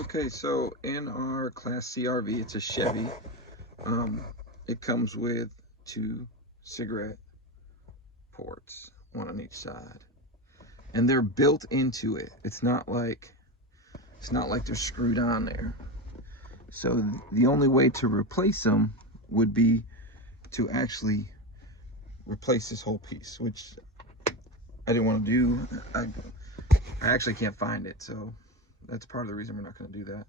Okay, so in our Class C RV, it's a Chevy. It comes with 2 cigarette ports, one on each side, and they're built into it. It's not like they're screwed on there. So the only way to replace them would be to actually replace this whole piece, which I didn't want to do. I actually can't find it, so that's part of the reason we're not going to do that.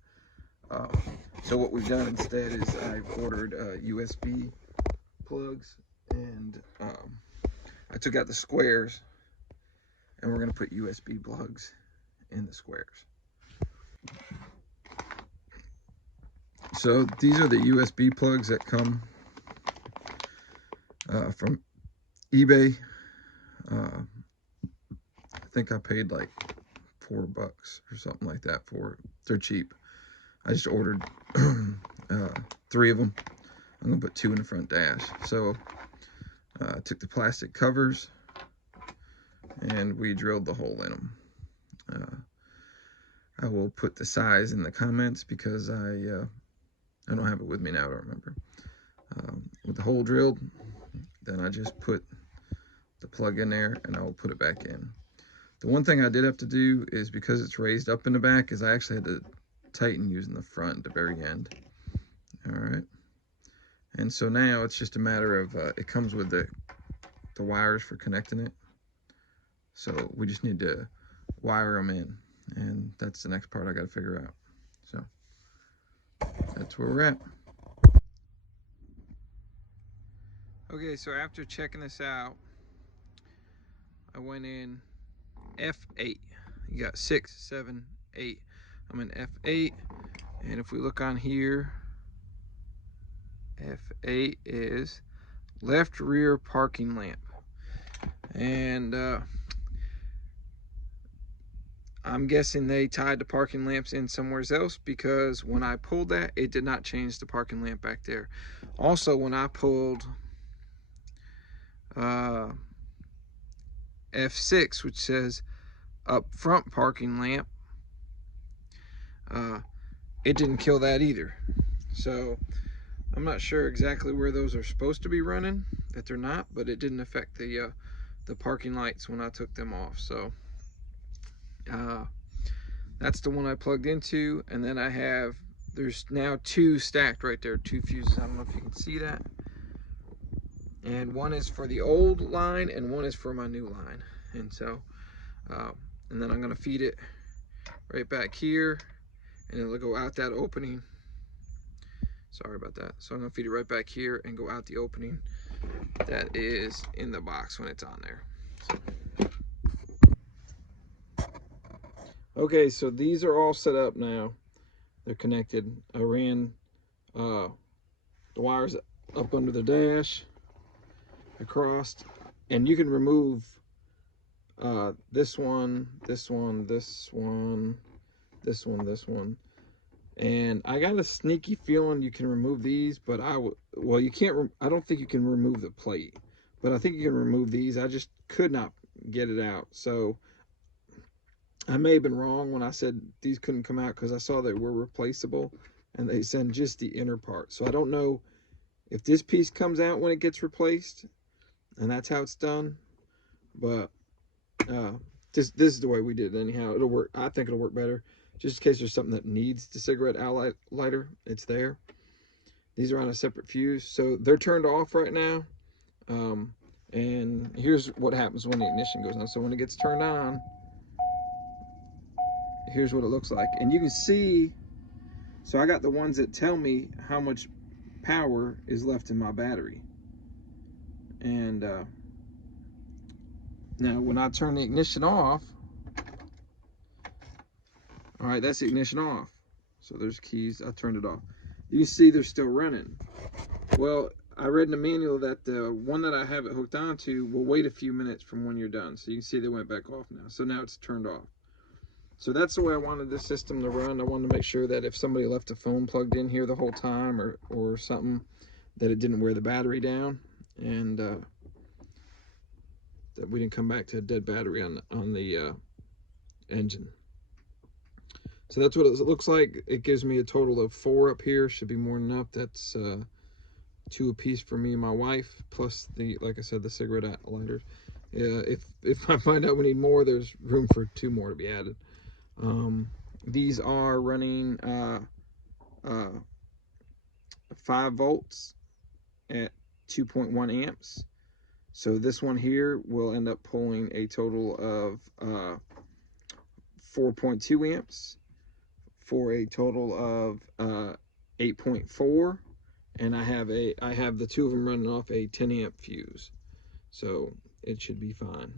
So what we've done instead is I've ordered USB plugs, and I took out the squares, and we're going to put USB plugs in the squares. So these are the USB plugs that come from eBay. I think I paid like $4 or something like that for it. They're cheap. I just ordered 3 of them. I'm gonna put 2 in the front dash. So I took the plastic covers and we drilled the hole in them. I will put the size in the comments because I don't have it with me now. I don't remember. With the hole drilled, then I just put the plug in there and I will put it back in. The one thing I did have to do is, because it's raised up in the back, is I actually had to tighten using the front at the very end. All right. And so now it's just a matter of, it comes with the wires for connecting it. So we just need to wire them in, and that's the next part I got to figure out. So that's where we're at. Okay, so after checking this out, I went in F8. You got 6, 7, 8. I'm in F8, and if we look on here, F8 is left rear parking lamp. And I'm guessing they tied the parking lamps in somewhere else, because when I pulled that, it did not change the parking lamp back there. Also, when I pulled F6, which says up front parking lamp, it didn't kill that either. So I'm not sure exactly where those are supposed to be running, that they're not, but it didn't affect the parking lights when I took them off. So that's the one I plugged into, and then there's now 2 stacked right there, 2 fuses. I don't know if you can see that. And one is for the old line and one is for my new line. And so, and then I'm gonna feed it right back here, and it'll go out that opening. Sorry about that. So I'm gonna feed it right back here and go out the opening that is in the box when it's on there. So. Okay, so these are all set up now. They're connected. I ran the wires up under the dash, across, and you can remove this one, this one, this one, this one, this one. And I got a sneaky feeling you can remove these, but well, you can't. I don't think you can remove the plate, but I think you can remove these. I just could not get it out. So I may have been wrong when I said these couldn't come out, because I saw they were replaceable and they send just the inner part. So I don't know if this piece comes out when it gets replaced, and that's how it's done. But this is the way we did it anyhow. It'll work. I think it'll work better. Just in case there's something that needs the cigarette lighter, it's there. These are on a separate fuse, so they're turned off right now. And here's what happens when the ignition goes on. So when it gets turned on, here's what it looks like. And you can see, so I got the ones that tell me how much power is left in my battery. And now when I turn the ignition off, all right, that's the ignition off. So there's keys, I turned it off. You can see they're still running. Well, I read in the manual that the one that I have it hooked onto will wait a few minutes from when you're done. So you can see they went back off now. So now it's turned off. So that's the way I wanted this system to run. I wanted to make sure that if somebody left a phone plugged in here the whole time, or something, that it didn't wear the battery down, and that we didn't come back to a dead battery on the engine. So that's what it looks like. It gives me a total of 4 up here. Should be more than enough. That's 2 apiece for me and my wife, plus the, like I said, the cigarette lighters. If I find out we need more, there's room for 2 more to be added. These are running 5 volts at 2.1 amps. So this one here will end up pulling a total of 4.2 amps for a total of 8.4. And I have the 2 of them running off a 10 amp fuse, so it should be fine.